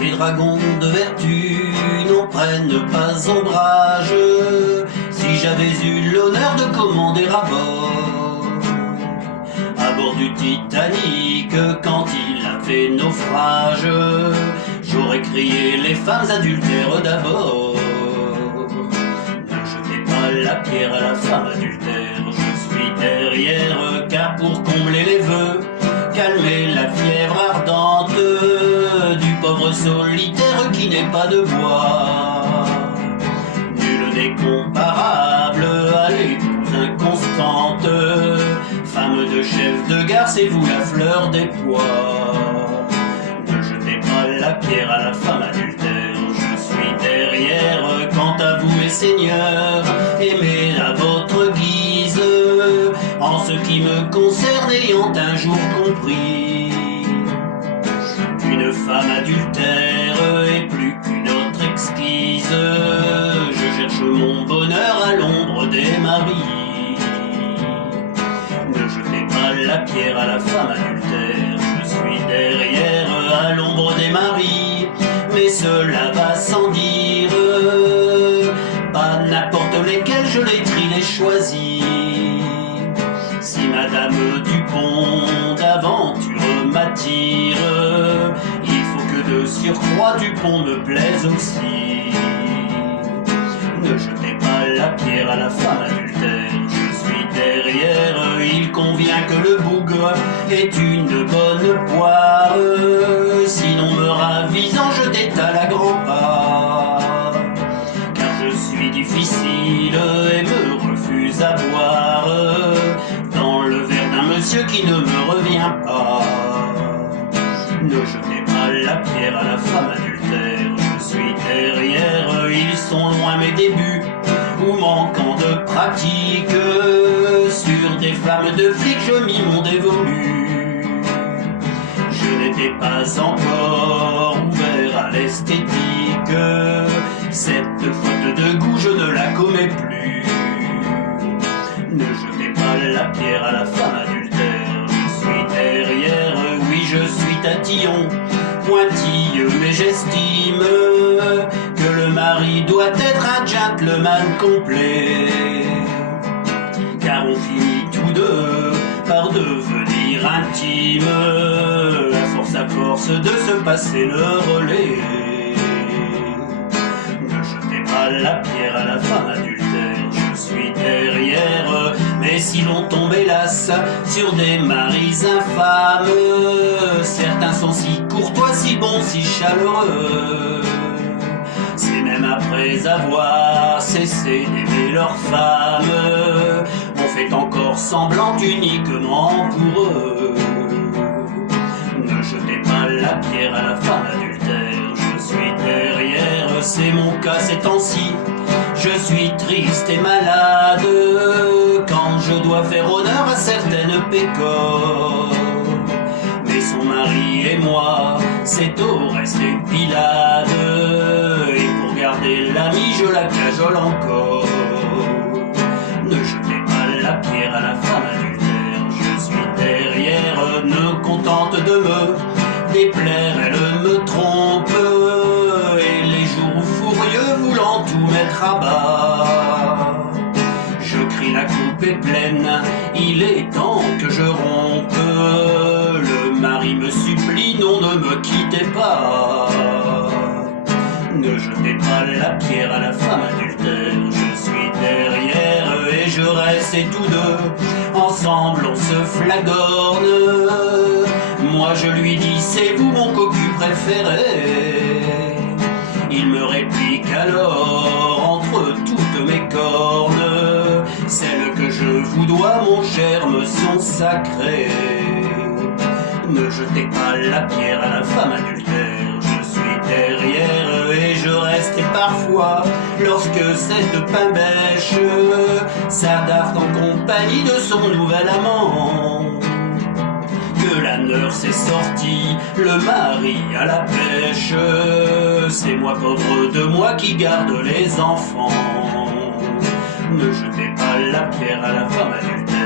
Les dragons de vertu n'en prennent pas ombrage. Si j'avais eu l'honneur de commander à bord du Titanic, quand il a fait naufrage, j'aurais crié les femmes adultères d'abord. Ne jetez pas la pierre à la femme adultère, je suis derrière, car pour combler les vœux, calmer la fièvre ardente du pauvre solitaire qui n'est pas de bois. Nul n'est comparable à l'épouse inconstante, femme de chef de gare, c'est vous la fleur des pois. Ne jetez pas la pierre à la femme adultère, je suis derrière, quant à vous mes seigneurs, aimez à votre guise, en ce qui me concerne ayant un jour compris qu'une femme adultère est plus qu'une autre exquise. Je cherche mon bonheur à l'ombre des maris. Ne jetez pas la pierre à la femme adultère, je suis derrière, à l'ombre des maris. Mais cela va sans dire, pas n'importe lesquels, je les trie, les choisis. Si Madame Dupont d'aventure m'attire, il faut que de surcroît Dupont me plaise aussi. Ne jetez pas la pierre à la femme adultère, je suis derrière, il convient que le bougre est une bonne poire, sinon me ravisant je détale à grands pas. Car je suis difficile et me refuse à boire dans le verre d'un monsieur qui ne me revient pas. Ne jetez pas la pierre à la femme adultère, je suis derrière, ils sont loin mes débuts, ou manquant de pratique, sur des flammes de flic je mis mon dévolu. Je n'étais pas encore ouvert à l'esthétique, cette faute de goût je ne la commets plus. Ne jetez pas la pierre à la femme adultère, je suis derrière, oui je suis tatillon, pointilleux, mais j'estime que le mari doit être un gentleman complet. Car on finit tous deux par devenir intimes, à force de se passer le relais. Ne jetez pas la pierre à la femme adultère, je suis derrière, mais si l'on tombe hélas sur des maris infâmes, certains sont si courtois, si bons, si chaleureux, c'est même après avoir cessé d'aimer leur femme, on fait encore semblant uniquement pour eux. Ne jetez pas la pierre à la femme adultère, je suis derrière, c'est mon cas ces temps-ci, je suis triste et malade quand je dois faire honneur à certaines pécores. Mais son mari et moi, c'est au reste une pilade, et pour garder l'ami, je la cajole encore. Ne jetez pas la pierre à la femme adultère, je suis derrière, ne contente de me déplaire, elle me trompe, et les jours furieux voulant tout mettre à bas. Je crie la coupe est pleine, il est temps que je rompe, le mari me supplie, non ne me quittez pas. Ne jetez pas la pierre à la femme adultère, je suis derrière, et je reste et tous deux, ensemble on se flagorne. Moi je lui dis c'est vous mon cocu préféré, il me réplique alors entre toutes mes cornes, celles que je vous dois mon cher me sont sacrées. Ne jetez pas la pierre à la femme adultère, je suis derrière, et je reste et parfois, lorsque cette pain-bêche s'adapte en compagnie de son nouvel amant, que la nurse est sortie, le mari à la pêche, c'est moi pauvre de moi qui garde les enfants. Ne jetez pas la pierre à la femme adultère,